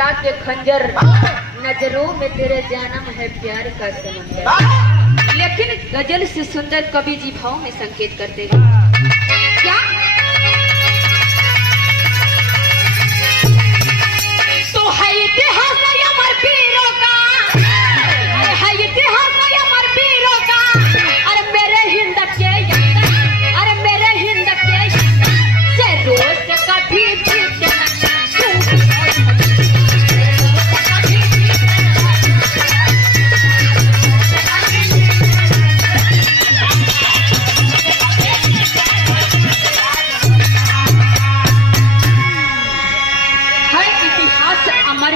चला के खंजर, नजरों में तेरे जन्म है प्यार का समंदर। लेकिन गजल से सुंदर कवि जी भाव में संकेत करते हैं क्या? तो है इतिहास अमर वीरों का, है इतिहास अमर वीरों का, अरे मेरे हिंद के, अरे मेरे हिंद के से रोज कभी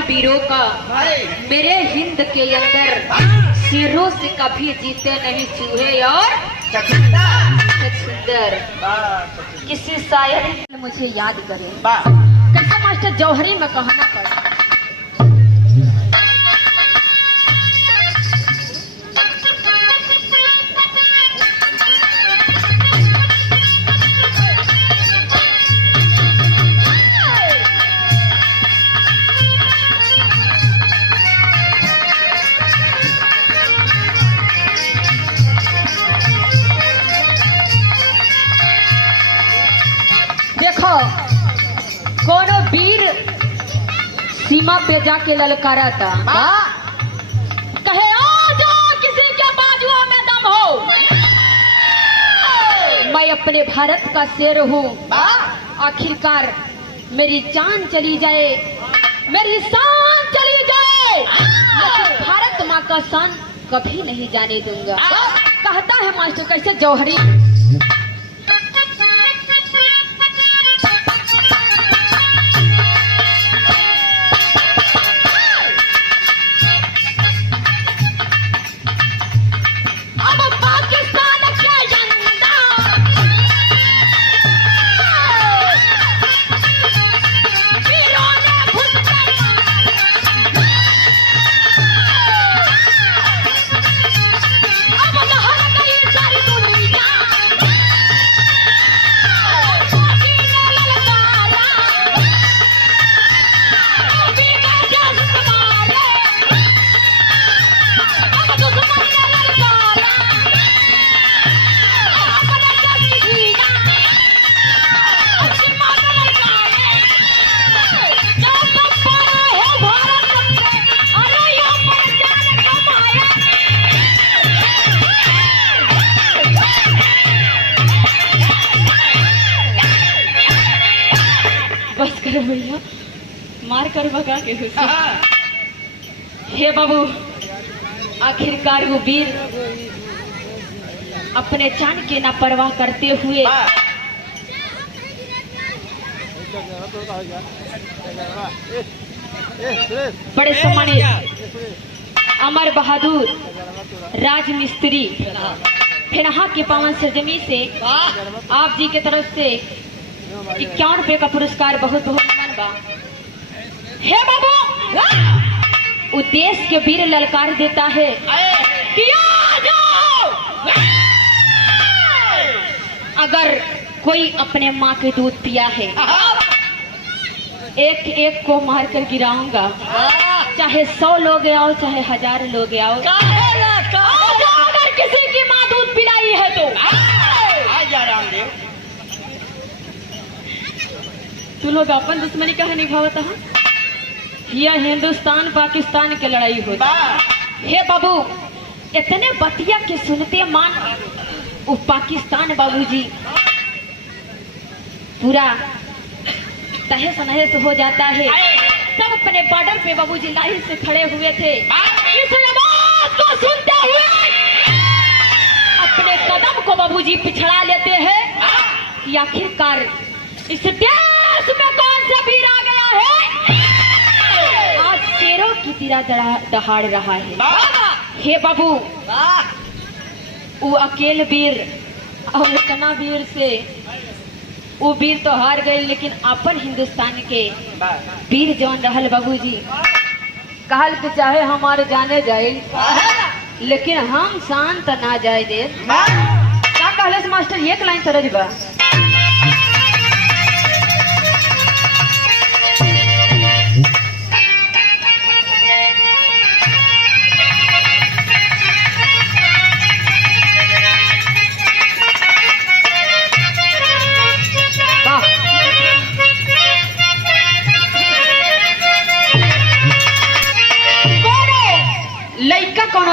वीरों का मेरे हिंद के अंदर सिरों से कभी जीते नहीं चूहे और छछूंदर। किसी शायर ने मुझे याद करे कैसे मास्टर जौहरी में कहना पड़ा। कोनो वीर सीमा पे जाके ललकारा था, कहे आ जाओ किसी के बाजुओं में दम हो, मैं अपने भारत का शेर हूँ। आखिरकार मेरी जान चली जाए, मेरी शान चली जाए, लेकिन भारत माँ का शान कभी नहीं जाने दूंगा। कहता है मास्टर कैसे जौहरी, भैया मार कर भगा के हे बाबू, आखिरकार वो वीर अपने जान के ना परवाह करते हुए बड़े सम्मानित अमर बहादुर राज मिस्त्री फेनहा के पावन सरजमी से आप जी के तरफ से 51 रुपए का पुरस्कार बहुत बहुत मन बा। हे बाबू, देश के वीर ललकार देता है कि आ जाओ, अगर कोई अपने माँ के दूध पिया है एक एक को मार कर गिराऊंगा, चाहे 100 लोग आओ चाहे 1000 लोग आओ, अगर किसी की माँ दूध पिलाई है तो तू लोग अपन दुश्मनी कहा निभावता है। यह हिंदुस्तान पाकिस्तान की लड़ाई होता। हे बाबू, इतने बतिया के सुनते मान वो पाकिस्तान बाबूजी पूरा तहस नहस हो जाता है। सब अपने बॉर्डर पे बाबूजी लाइन से खड़े हुए थे। इस आवाज को सुनते हुए अपने कदम को बाबूजी पिछड़ा लेते हैं कि आखिरकार इस देश में कौन सा वीर आ गया है, आज शेरों की तरह दहाड़ रहा है। हे बाबू, वो अकेले वीर और इतना वीर से वो वीर तो हार गए, लेकिन अपन हिंदुस्तान के वीर जवान रहल बाबूजी कहल के चाहे हमारे जाने जाए, लेकिन हम शांत ना जाए दे। क्या कहले मास्टर, एक लाइन तरज बा।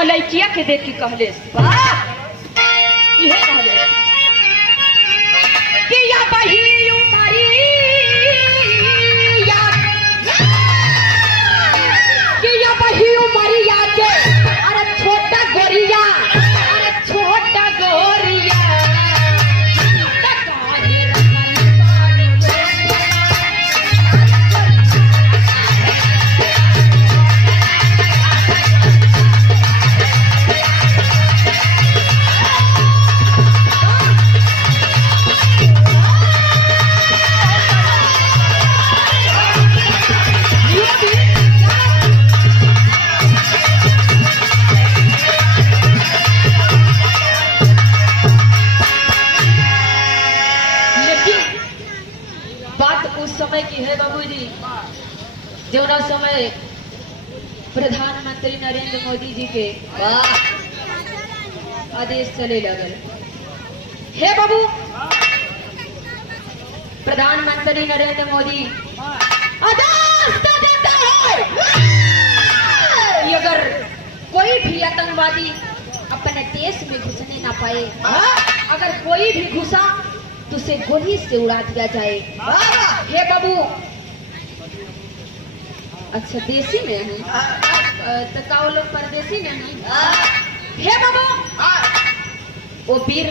कोनो लड़किया के देख के कहले यह कहले कि या बही उमरी या बही उमरिया के अरे छोटा गोरिया अरे छोटा गोरिया समय की है बाबूजी जौना समय प्रधानमंत्री नरेंद्र मोदी जी के आदेश चले लगल। हे बाबू प्रधानमंत्री नरेंद्र मोदी आदेश देता है कि अगर कोई भी आतंकवादी अपने देश में घुसने ना पाए, अगर कोई भी घुसा तो उसे गोली से उड़ा दिया जाए। हे बाबू अच्छा देसी में है तो का वो लोग परदेसी में है। हे बाबू वो वीर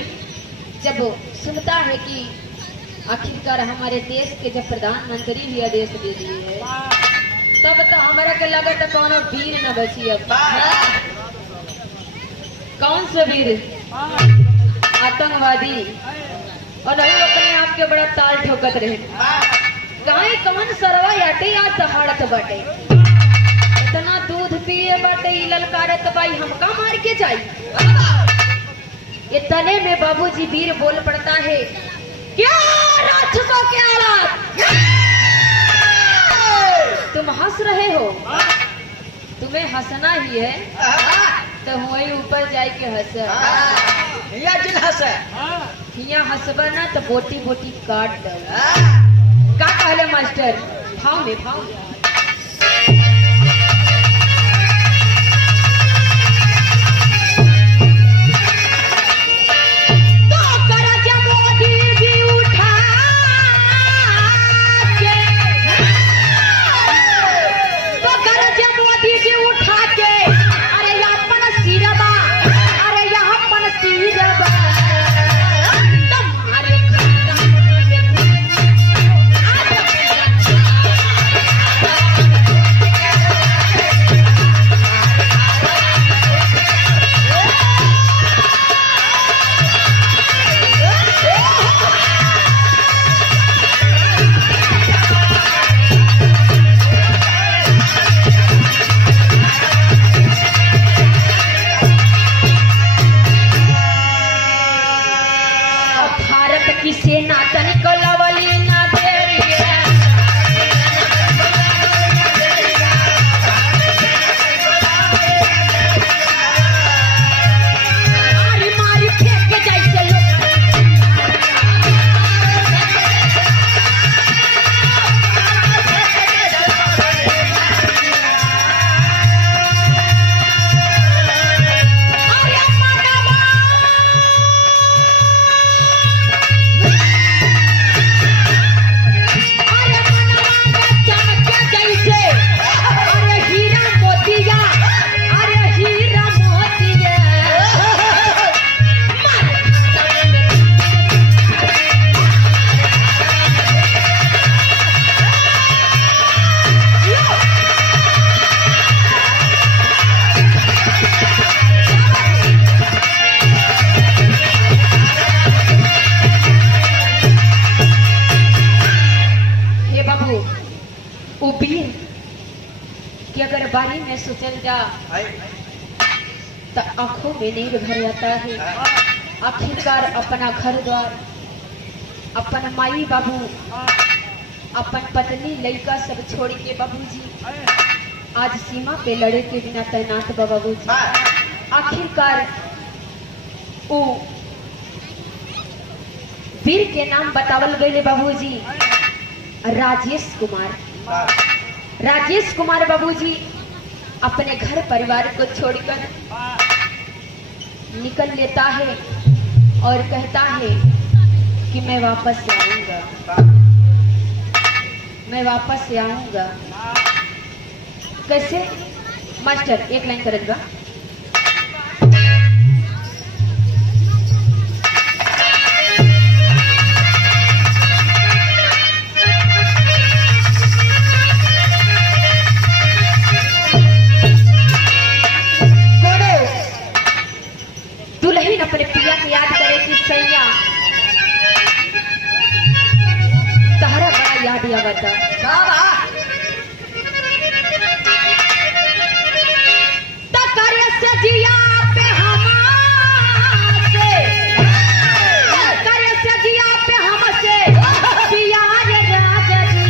जब सुनता है कि आखिरकार हमारे देश के जब प्रधानमंत्री भी आदेश दे दिए है तब तो हमारा के लगा तो कौन वीर न बची। अब कौन सा वीर आतंकवादी और नहीं अपने आप के बड़ा ताल ठोकत रहे गाय कौन सरवा याटे या दहाड़त बाटे इतना दूध पिए बाटे ललकारत बाई हमका मार के जाई। इतने में बाबूजी वीर बोल पड़ता है क्या राक्षसों के औलाद तुम हंस रहे हो, तुम्हें हंसना ही है तो वही ऊपर जाए के हंस हिया हंसबा ना तो बोटी बोटी काट दो। का कहले मास्टर भाव में भाव में कि अगर बारी में सोचल जा तो आंखों में नीर भर जाता है। आखिरकार अपना घर द्वार, अपन माई बाबू, अपन पत्नी लड़का सब छोड़ के बाबूजी आज सीमा पे लड़े के बिना तैनात बाबूजी। आखिरकार वो वीर के नाम बतावल गए बाबूजी राजेश कुमार। राजेश कुमार बाबूजी अपने घर परिवार को छोड़कर निकल लेता है और कहता है कि मैं वापस से आऊंगा, मैं वापस से आऊंगा। कैसे मास्टर एक लाइन करेगा। दुल्हन अपने पिया के याद करे कि सैया तहरा बड़ा याद आवता। जिया पे हमसे जिया पे हमसे पिया राजा जी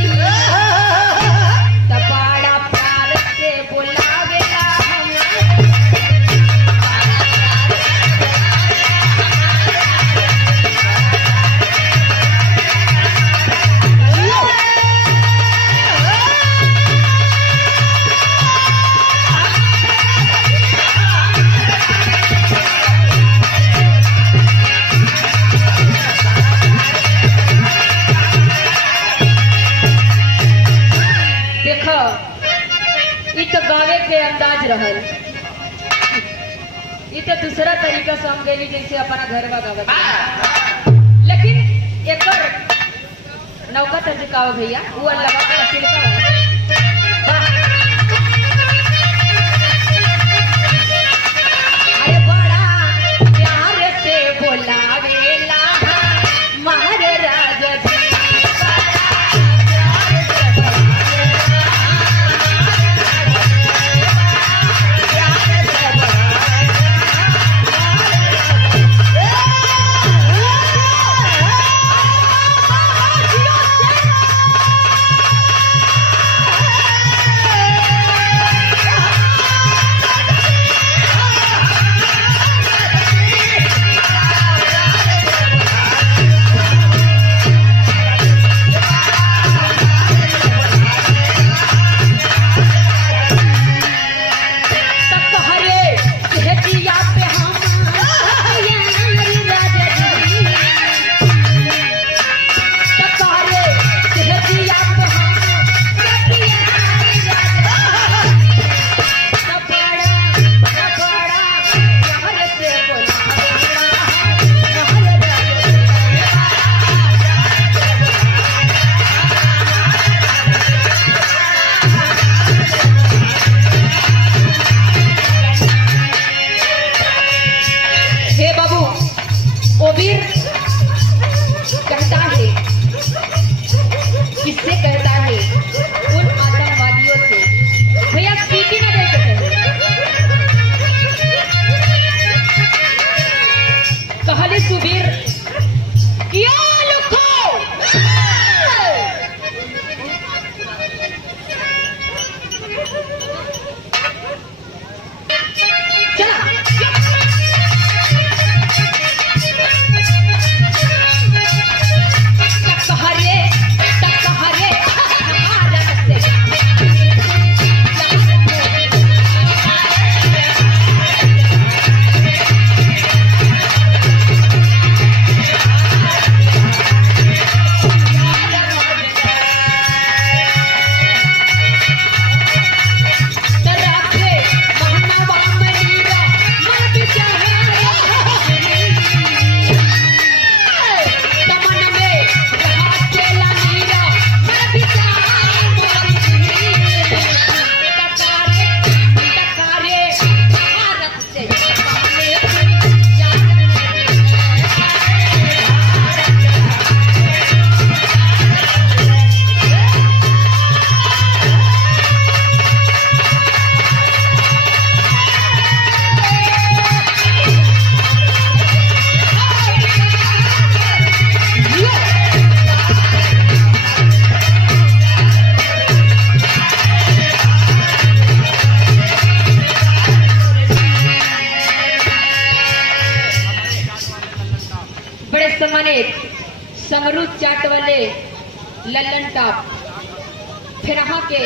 बड़ा प्यार से बुलावेला गावे के अंदाज रहल। ये तो दूसरा तरीका से हम गई जैसे अपना घर गावत, लेकिन एक नौका तरीका भैया वो लगा अरे बड़ा प्यार से बोलावेला मारे राजा जी। कहता है किससे कहता है? उन आतंकवादियों से। भैया सीटी न दे के कहले सुबीर क्या लिखो सम्मानित समरूद चाट वाले लल्लन टॉप फिर यहाँ के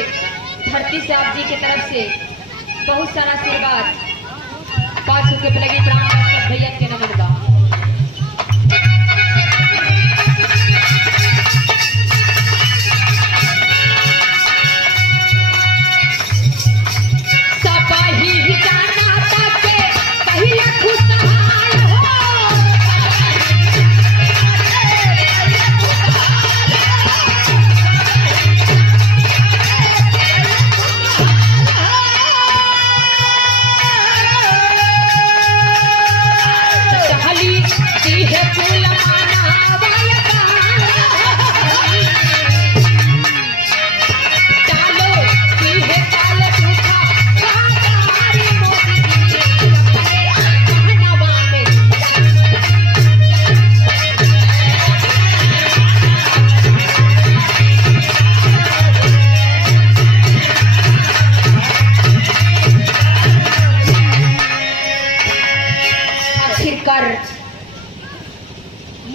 धरती से आप जी की तरफ से बहुत सारा आशीर्वाद 5 रुपये लगी। भैया के नमन बा।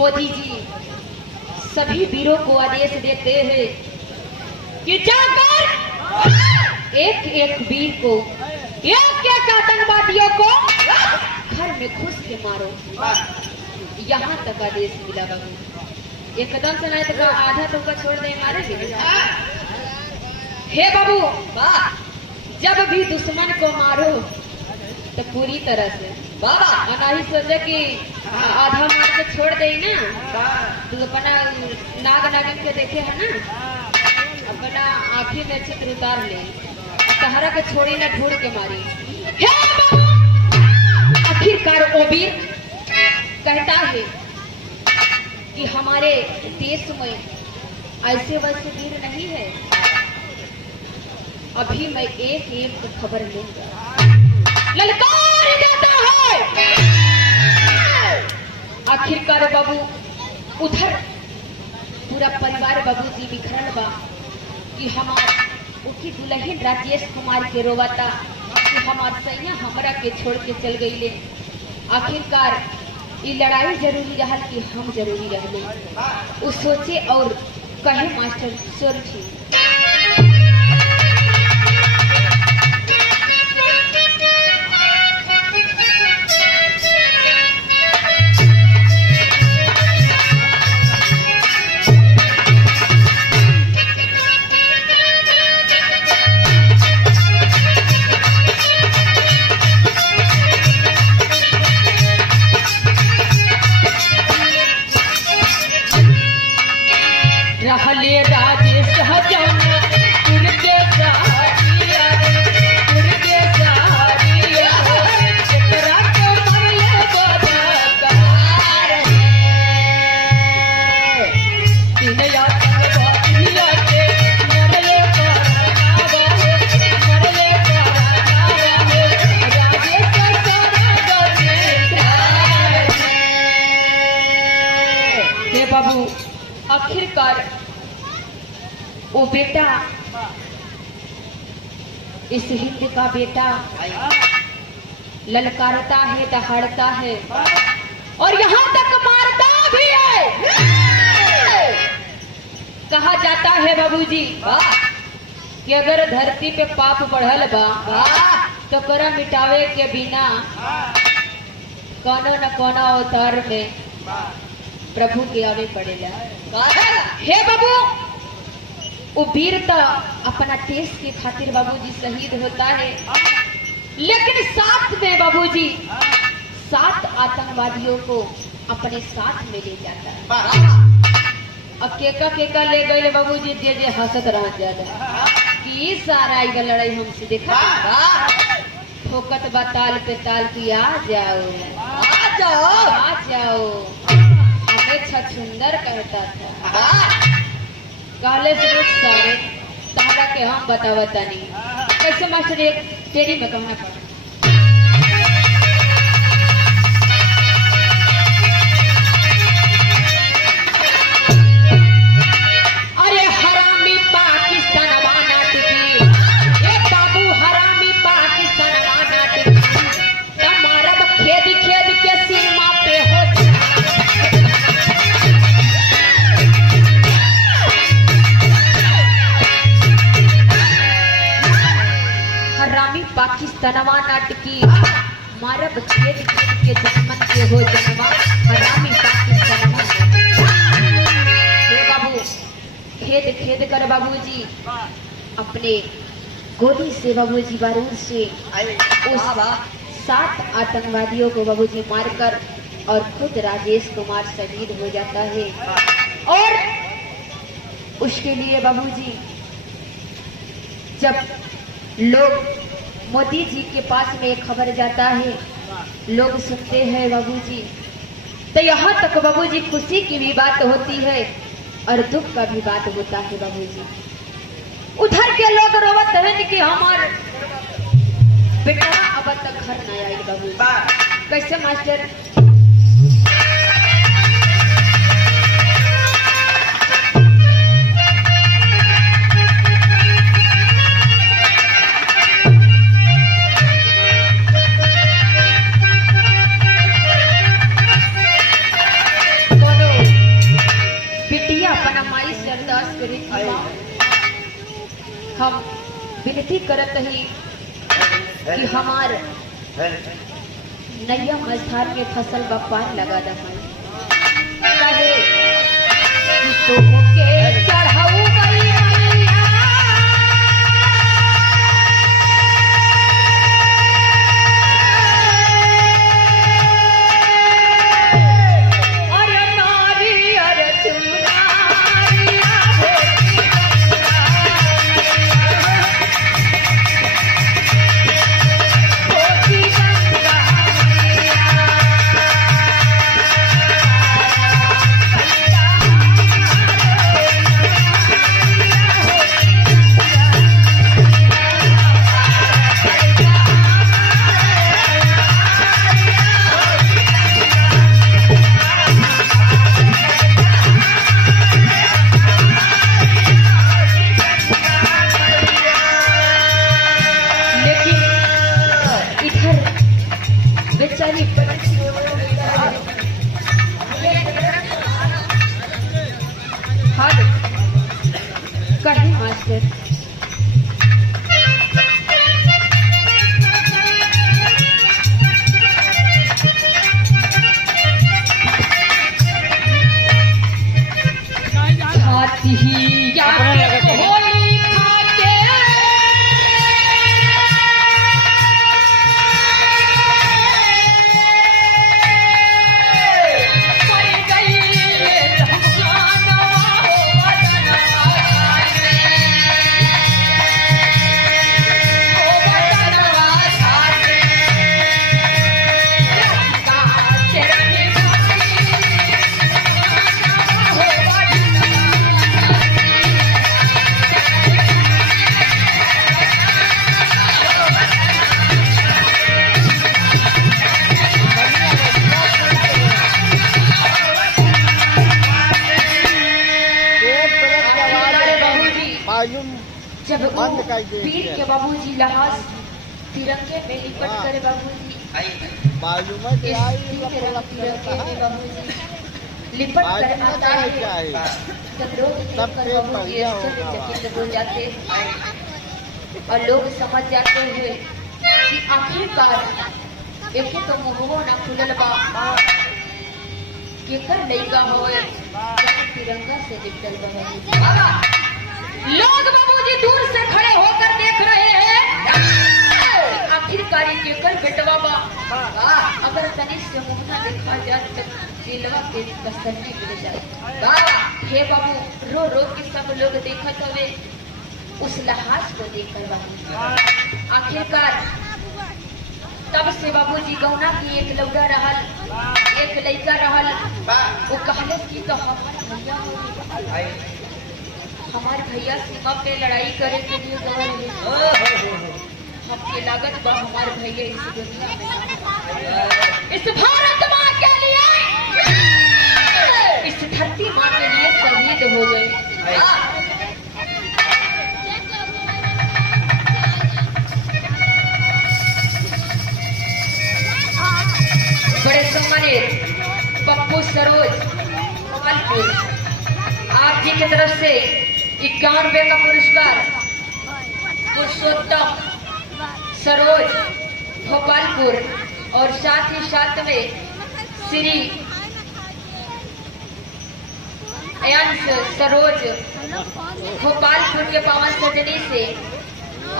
मोदी जी सभी वीरों को आदेश देते हैं कि जाकर एक एक वीर को, एक एक आतंकवादियों को घर में घुस के मारो। यहाँ तक आदेश मिला बाबू। एकदम से नहीं तो आधा तुमका छोड़ दे मारेंगे। हे बाबू, जब भी दुश्मन को मारो तो पूरी तरह से बाबा नहीं सोचे कि आधा मार के छोड़ दे ना। तू अपना नाग नागिन के देखे है ना, अपना आँखी में चित्र उतार ले, सहारा के छोड़ी ना ढूंढ के मारी। आखिरकार वो वीर कहता है कि हमारे देश में ऐसे वैसे वीर नहीं है। अभी मैं एक एक खबर लूंगा, ललकार देता है। आखिरकार बाबू उधर पूरा परिवार बाबू जी बिखरल बा कि हमार उनकी दुल्हन राजेश कुमार के रोवाता कि हमार सैया हमरा के छोड़ के चल गई। आखिरकार ये लड़ाई जरूरी रहा कि हम जरूरी रहले। वो सोचे और कहे मास्टर स्वर थी। रहले राजेश हजाना उनके सहारिया उनके सहारिया एकरा के मरले बदकार तीन याद बातिया के मरले करावा मरले करावा राजेश सारा गए हे बाबू। आखिरकार वो बेटा, इस हिंद का बेटा ललकारता है, दहाड़ता है और यहाँ तक मारता भी है। कहा जाता है बाबूजी कि अगर धरती पे पाप बढ़ल बा तो करा मिटावे के बिना कोनो न कोनो अवतार में प्रभु के आवे पड़ेगा। हे बाबू, वो वीर तो अपना देश के खातिर बाबूजी शहीद होता है, लेकिन साथ में बाबूजी 7 आतंकवादियों को अपने साथ में ले जाता है। अब केका ले गए बाबूजी, जे जे हंसत रह जाता कि सारा इधर लड़ाई हमसे देखा ठोकत बताल पे ताल की आ जाओ आ जाओ आ जाओ। छछुंदर कहता था काले से सारे तारा के हम बतावता नहीं कैसे मास्टर एक तेरी में कहना पड़ा। अरे हरामी पाकिस्तान वाना टिकी, ए बाबू हरामी पाकिस्तान वाना टिकी, तुम्हारा खेद खेद के सीमा पे हो। पाकिस्तानवा नाटकी मारब खेत खेत के जनमन के हो जनवा हरामी पाकिस्तान। हे बाबू खेद खेद कर बाबूजी अपने गोली से बाबूजी बारूद से उस 7 आतंकवादियों को बाबूजी मारकर और खुद राजेश कुमार शहीद हो जाता है। और उसके लिए बाबूजी जब लोग मोदी जी के पास में एक खबर जाता है, लोग सुनते हैं बाबूजी, तो यहाँ तक बाबूजी खुशी की भी बात होती है और दुख का भी बात होता है बाबूजी। उधर के लोग रोवत है कि हमार बेटा अब तक घर न आई बाबूजी। कैसे मास्टर? हम विनती करत ही कि हमार नैया मझधार में फसल बपार लगा दे चढ़ाऊ बेचारी कहीं मास्टर खाती ही या जब पीर के बाबूजी लहास तिरंगे में लिपट कर बाबूजी लिपट कर आता है, जब लोग देखकर बाबूजी चकित हो जाते और लोग समझ जाते हैं कि आखिरकार एक तो मुहवो ना खुलल बा केकर लइका होए तिरंगा से लिपटल बा। लोग बाबूजी दूर से खड़े होकर देख रहे हैं आखिरकार केकर बेटवा बा। अगर तनिक से मुंह ना देखा जाए तो जिलवा के बसने गिर जाए। हे बाबू रो रो के सब लोग देखत हवे उस लहास को देखकर बाबू। आखिरकार तब से बाबूजी गौना की एक लौड़ा रहल, एक लड़का रहल। वो कहले कि तो हमारे भैया सीमा पे लड़ाई करे के लिए गए, हमके लागत बा हमारे भैया इस दुनिया में इस भारत माँ के लिए इस धरती माँ के लिए शहीद हो गए। बड़े सम्मानित पप्पू सरोज गोपालपुर आप जी की तरफ से 91 का पुरस्कार पुरुषोत्तम सरोज भोपालपुर और साथ ही साथ में श्री अंश सरोज भोपालपुर के पावन सजनी से,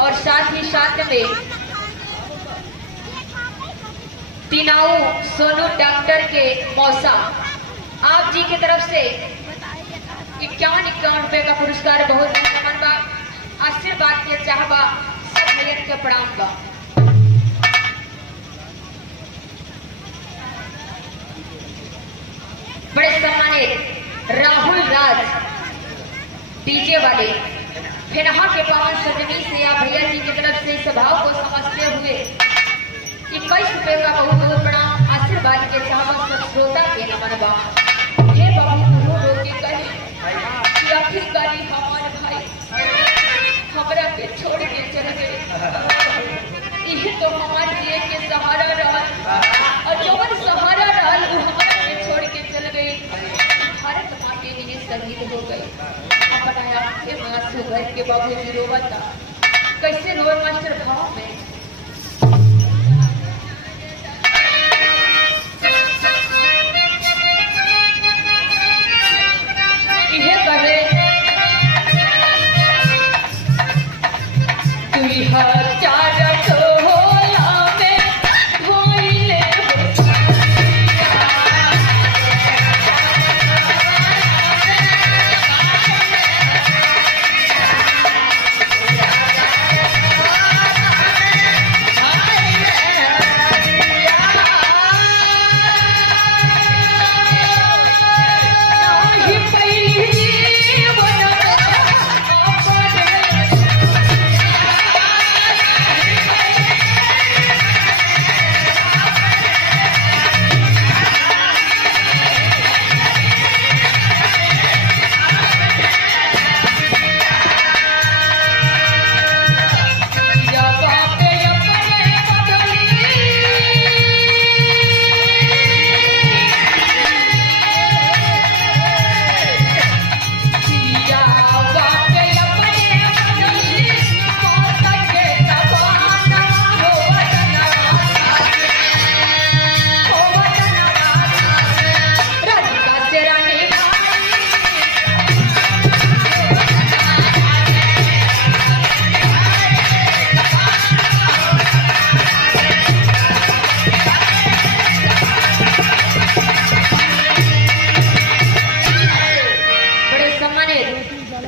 और साथ ही साथ में तिनाऊ सोनू डॉक्टर के मौसा आप जी की तरफ से 51 रुपए का पुरस्कार बहुत नमन बा, आशीर्वाद के चाहबा, सब भैया के प्रणाम बा। बड़े सम्मानित राहुल राज डीजे वाले फेनहा के पावन सजनी से आप भैया जी की तरफ से स्वभाव को समझते हुए 21 रुपए का बहुत बहुत बड़ा आशीर्वाद के साथ श्रोता के नमन बा। हे बाबू रो रो के कहे कि आखिरकारी हमारे भाई हमरा के छोड़ के चले गए। यही तो हमारे लिए के सहारा रहा, और जवन सहारा रहा वो हमारे के छोड़ के चल गए। भारत माँ के लिए शहीद हो गए। अपना के माँ घर के बाबू जी रोवता कैसे रोए मास्टर भाव में। यह कहे तू चार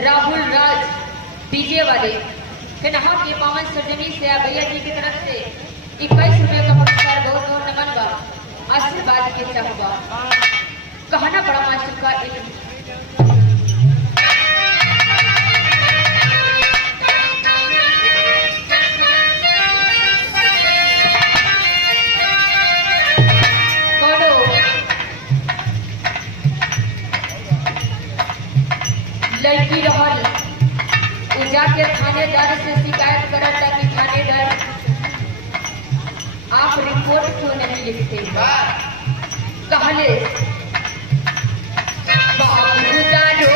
राहुल राज डीजे वाले फेनहा के पावन सजनी से आप भैया जी की तरफ से 21 रुपए का पुरस्कार बहुत बहुत नमन बा, आशीर्वाद के चाहबा। कहना बड़ा मास्टर का लड़की रहल जाके थानेदार से शिकायत करता कि थानेदार आप रिपोर्ट क्यों नहीं लिखते। कहले बाबू जानो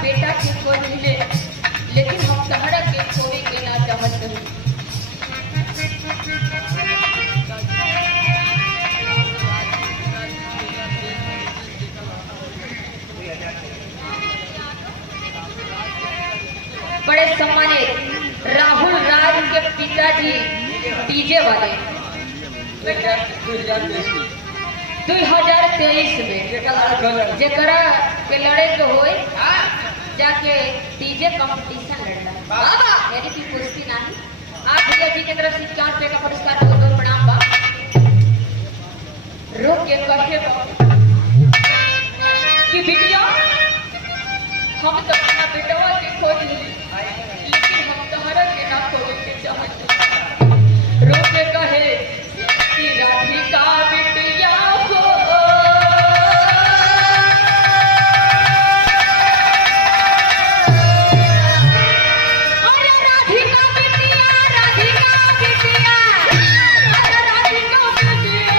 बेटा के को मिले, लेकिन हम तहरा के छोड़े के ना चाहत नहीं। बड़े सम्मानित राहुल राज के पिताजी डीजे वाले 2023 में जरा पे लड़े के होए जाके डीजे कंपटीशन लड़ना यानी कि कुश्ती नहीं। आप भैया जी की तरफ से 4 रुपए का पुरस्कार बहुत बहुत प्रणाम बा। रोक के कहे कि बिटिया हम तो अपना बेटवा के खोज ली लेकिन हम तोहरा के ना खोज के चाहत। रोक के कहे कि राधिका बिटिया हो अरे राधिका बिटिया राधिका बिटिया अरे राधिका बिटिया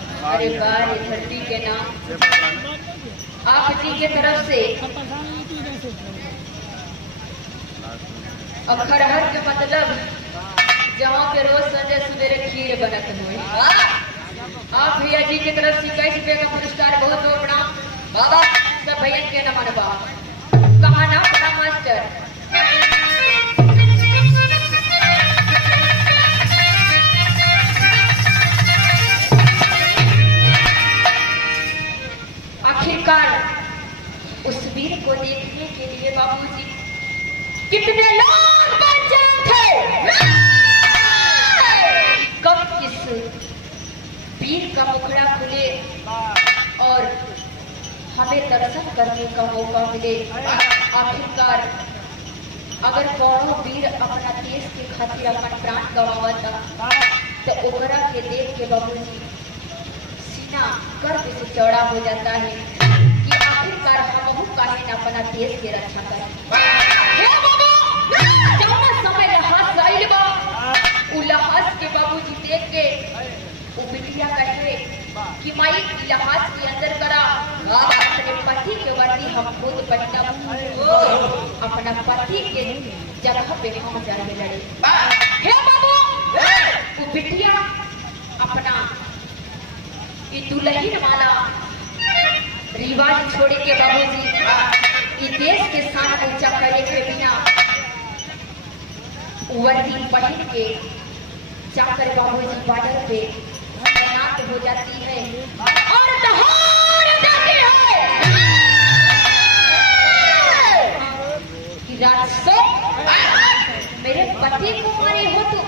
धरती के नाम आप जी के तरफ से अब खरहर के मतलब जहाँ पे रोज संजय सवेरे खीर बनत हुए आप भैया जी की तरफ से 21 रुपए का पुरस्कार बहुत बहुत प्रणाम बाबा सब भैया के नमन बा। कहा ना बड़ा मास्टर आखिरकार उस वीर को देखने के लिए बाबूजी कितने लोग बेचैन थे। कब किस वीर का मुखड़ा खुले और हमें दर्शन करने का मौका मिले। आखिरकार अगर कौनो वीर अपना देश के खातिर अपन प्राण गवावता तो ओकरा के देख के बाबूजी गर्व से चौड़ा हो जाता है कि आखिरकार हम काहे न अपना देश के रक्षा करें। समय लहास आइल बा उ लहास के बाबूजी देख के वो बिटिया कहे कि माई लहास के अंदर करा अपने पति के वर्दी हम खुद पहनब अपना पति के जगह पे हम जाके लड़े। हे बाबू वो बिटिया अपना ये दुल्हन वाला रिवाज छोड़ के बाबूजी ये देश के साथ ऊंचा करे के बिना वर्दी पहन के जाकर बाबूजी बॉर्डर पे तैनात हो जाती है और दहाड़ जाती है कि राजसो मेरे पति को मारे हो तो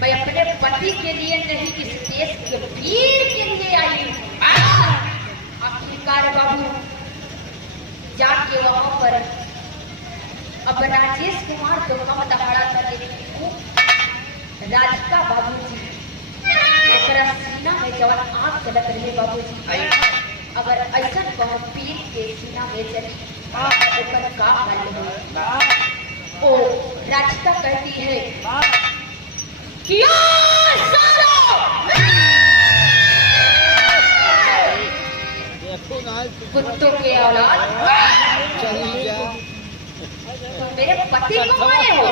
मैं अपने पति के लिए नहीं इस देश के वीर के लिए आई हूँ। आखिरकार बाबू जाके वहां पर अब राजेश कुमार तो कम दहाड़ा था लेकिन राधिका बाबूजी ओकरा सीना में जवन आग चलत रहे बाबूजी, अगर ऐसा कह पीर के सीना में चली ओकर का हाल हो। ओ राधिका कहती है कि कुत्तों के औलाद, तुम मेरे पति को मारे हो,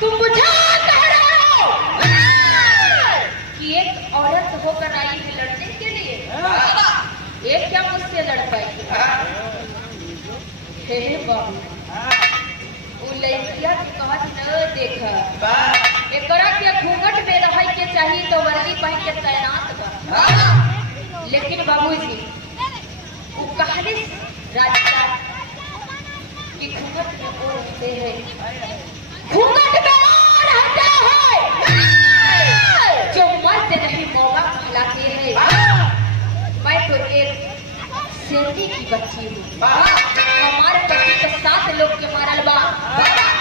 तुम मुझे कह रहे हो कि एक औरत होकर आई है लड़ने के लिए, एक क्या मुझसे लड़ पाएगी? हे बाबू, वो लड़किया की कहत न देखा, एकरा के घूंघट में रह के चाहिए तो वर्दी पहन के तैनात बा। लेकिन बाबूजी वो कहले राधिका कि घूंघट में वो रहते हैं, घूंघट में वो रहते हैं जो मर्द नहीं मौका कहलाते हैं। मैं तो एक सेठी की बच्ची हूँ, हमारे पति के 7 लोग के मारल बा,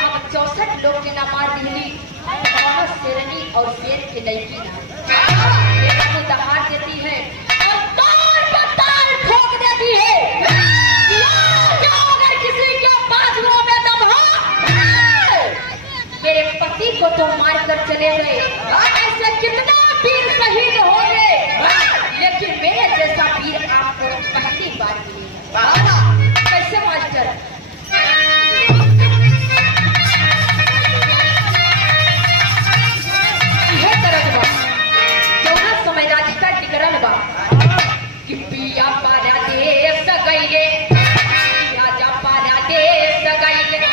हम 64 लोग के ना मार दिली, शेरनी और शेर के लड़की ना दहाड़ देती है और तार पर तार ठोक देती है। अगर किसी के पास वो में दम हो, मेरे पति को तो मार कर चले गए, ऐसे कितना वीर शहीद हो गए, लेकिन मेरे जैसा वीर आपको पहली बार मिलेगा। कैसे मास्टर? यह तरह बा जौना समय राधिका टिकरल बा कि पिया पारा दे सगैले, राजा पारा दे सगैले,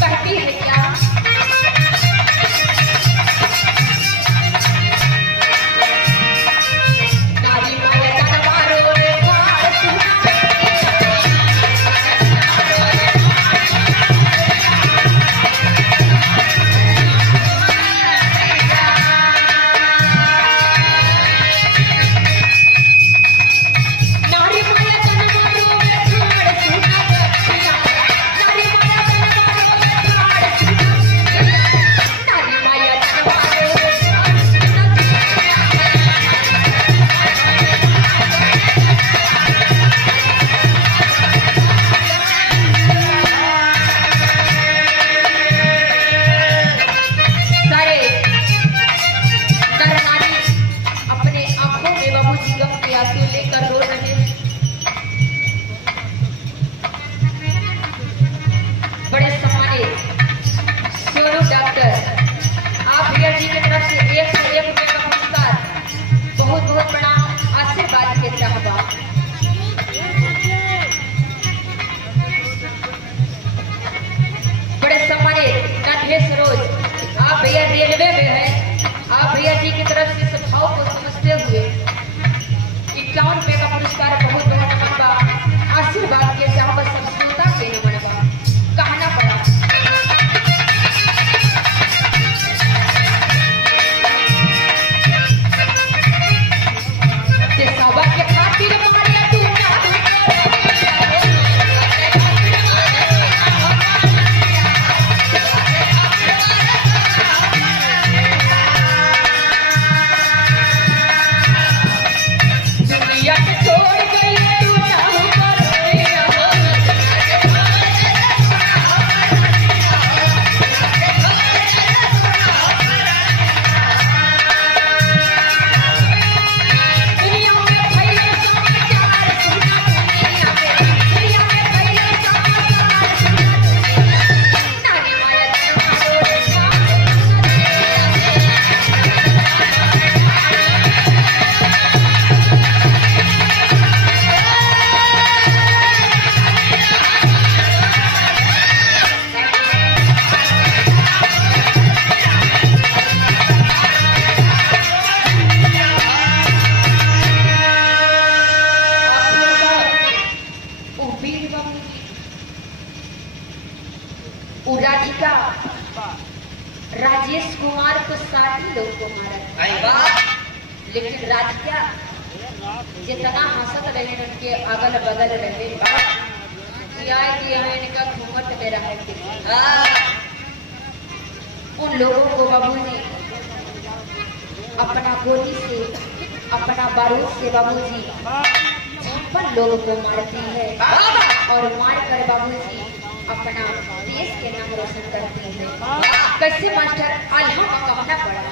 कहती है क्या? Yeah. लोग को मारत, लेकिन राधिका जितना हंसत रहे उनके अगल बगल रहे इनका घूमट में रहे उन लोगों को बाबूजी अपना गोली से अपना बारूद से बाबूजी 56 लोगों को मारती है और मार कर बाबूजी अपना देश के नाम रोशन करती है। कैसे मास्टर आल्हा का कहना पड़ा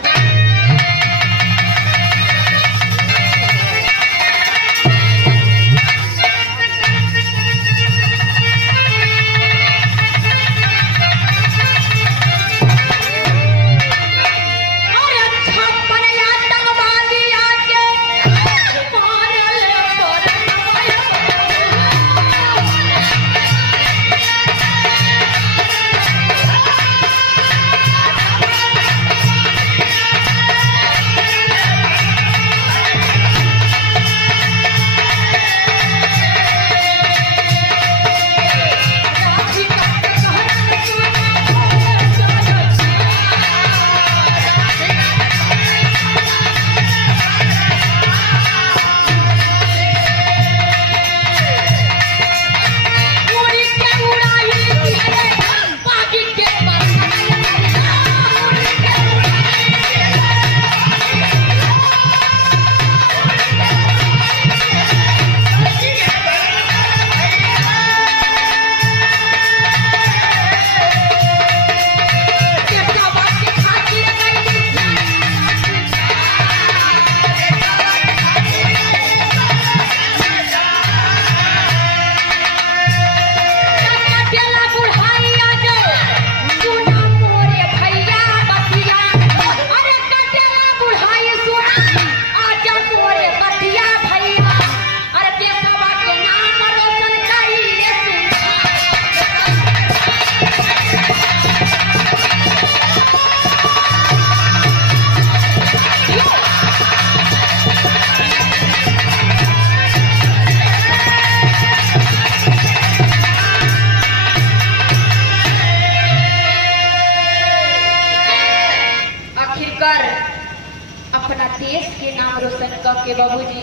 अपना देश के नाम रोशन करके बाबूजी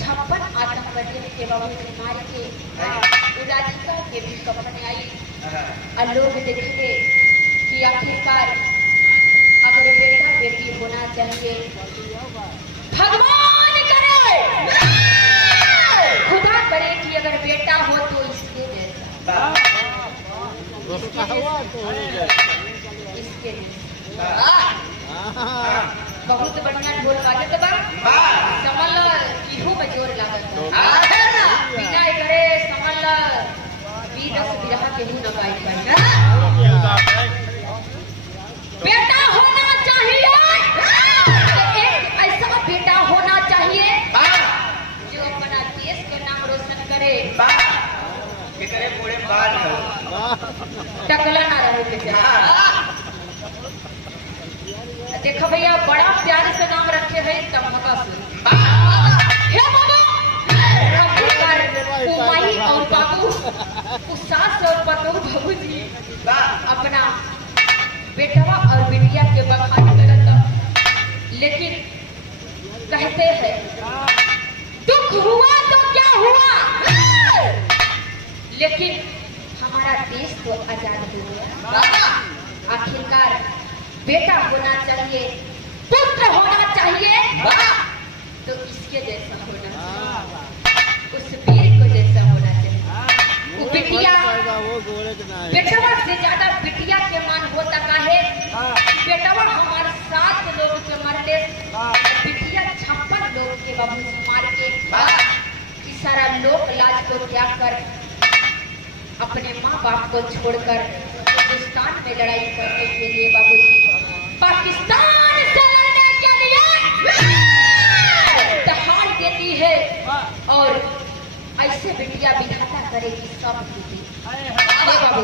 56 आतंकवादियों के बाबूजी मार के राधिका के भी कफन आई और लोग देखेंगे कि आखिरकार अगर बेटा बेटी होना चाहिए भगवान करे खुदा करे कि अगर बेटा हो तो इसके जैसा इसके बहुत बढ़िया ढोल बाजत बा समल किहू में जोर लागत बिना करे समल 20 बिरह के हूं न गाय पाई बेटा होना चाहिए एक ऐसा बेटा होना चाहिए जो अपना देश के नाम रोशन करे टकला ना रहे बेचारा। देखो भैया बड़ा प्यार से नाम रखे हैं तमहकासुर हे बाबा माई और बाबू सास और पतोह बाबूजी अपना बेटवा और बिटिया के बखान करता लेकिन कहते हैं दुख हुआ तो क्या हुआ लेकिन हमारा देश तो आजाद हो गया। आखिरकार बेटा होना चाहिए पुत्र होना चाहिए तो इसके जैसा होना चाहिए उस वीर को जैसा होना चाहिए। वो बिटिया बेटवा से ज्यादा बिटिया के मान होता का है बेटवा हमारे 7 लोग के मरते बिटिया 56 लोग के बाबू मार के कि सारा लोक लाज को त्याग कर अपने माँ बाप को छोड़कर हिंदुस्तान में लड़ाई करने के लिए बाबूजी पाकिस्तान से लड़ने के लिए दहाड़ देती है और ऐसे बिटिया विधाता करेगी सब बेटी बाबू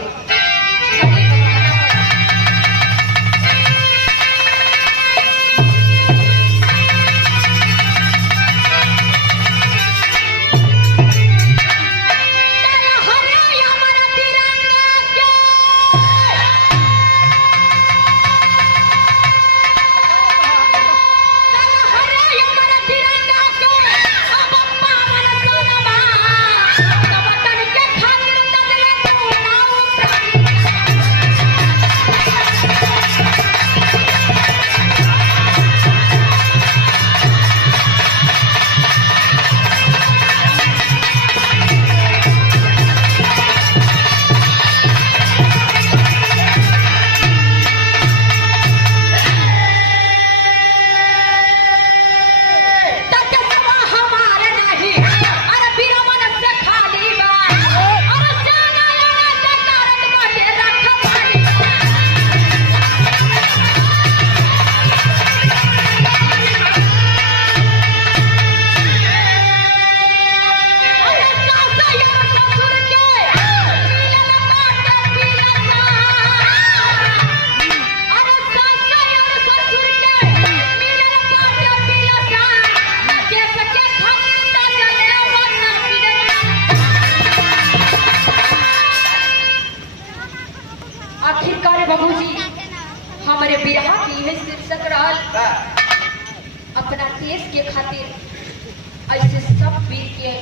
ऐसे सब वीर के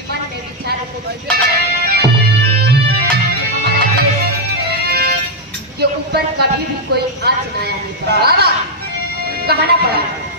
ईमान में विचारों को हमारा देश के ऊपर कभी भी कोई आँच ना आने पाए। कहना पड़ा